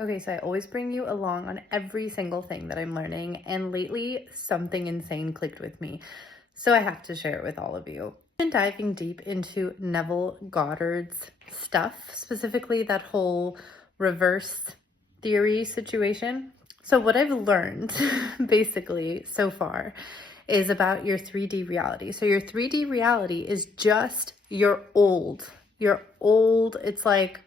Okay, so I always bring you along on every single thing that I'm learning, and lately something insane clicked with me. So I have to share it with all of you. I've been diving deep into Neville Goddard's stuff, specifically that whole reverse theory situation. So what I've learned basically so far is about your 3D reality. So your 3D reality is just your old, it's like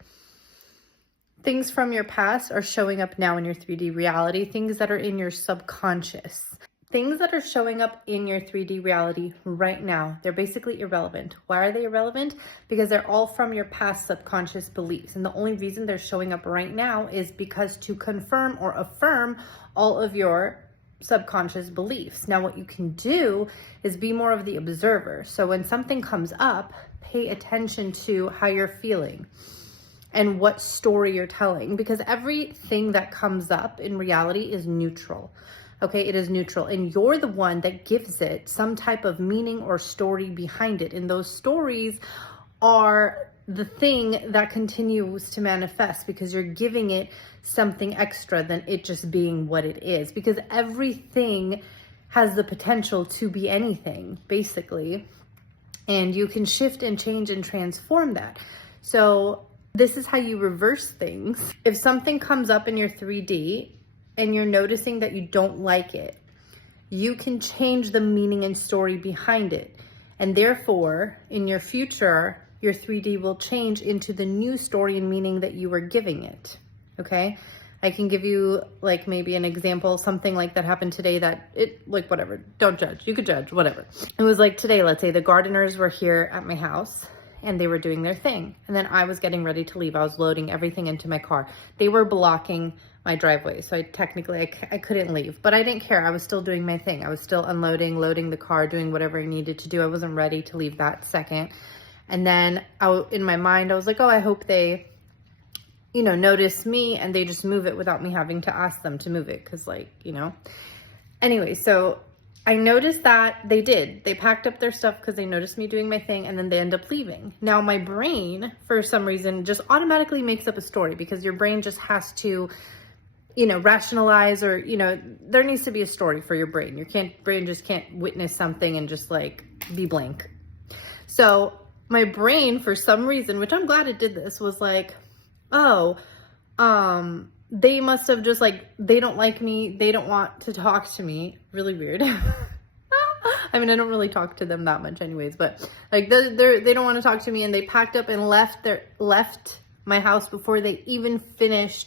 things from your past are showing up now in your 3D reality, things that are in your subconscious. Things that are showing up in your 3D reality right now, they're basically irrelevant. Why are they irrelevant? Because they're all from your past subconscious beliefs. And the only reason they're showing up right now is because to confirm or affirm all of your subconscious beliefs. Now, what you can do is be more of the observer. So when something comes up, pay attention to how you're feeling and what story you're telling, because everything that comes up in reality is neutral. Okay, it is neutral, and you're the one that gives it some type of meaning or story behind it. And those stories are the thing that continues to manifest because you're giving it something extra than it just being what it is. Because everything has the potential to be anything, basically. And you can shift and change and transform that. So this is how you reverse things. If something comes up in your 3D and you're noticing that you don't like it, you can change the meaning and story behind it. And therefore, in your future, your 3D will change into the new story and meaning that you were giving it. Okay? I can give you like maybe an example, something like that happened today that like whatever, don't judge. You could judge, whatever. It was like today, let's say the gardeners were here at my house and they were doing their thing. And then I was getting ready to leave. I was loading everything into my car. They were blocking my driveway. So I couldn't leave, but I didn't care. I was still doing my thing. I was still unloading, loading the car, doing whatever I needed to do. I wasn't ready to leave that second. And then in my mind, I was like, oh, I hope they, notice me and they just move it without me having to ask them to move it. Cause anyway, so I noticed that they did. They packed up their stuff because they noticed me doing my thing, and then they end up leaving. Now my brain, for some reason, just automatically makes up a story because your brain just has to, rationalize, or, there needs to be a story for your brain. Your brain just can't witness something and just like be blank. So my brain, for some reason, which I'm glad it did this, was like, oh, they must have just like, they don't like me. They don't want to talk to me. Really weird. I mean, I don't really talk to them that much anyways, but like they don't want to talk to me, and they packed up and left my house before they even finished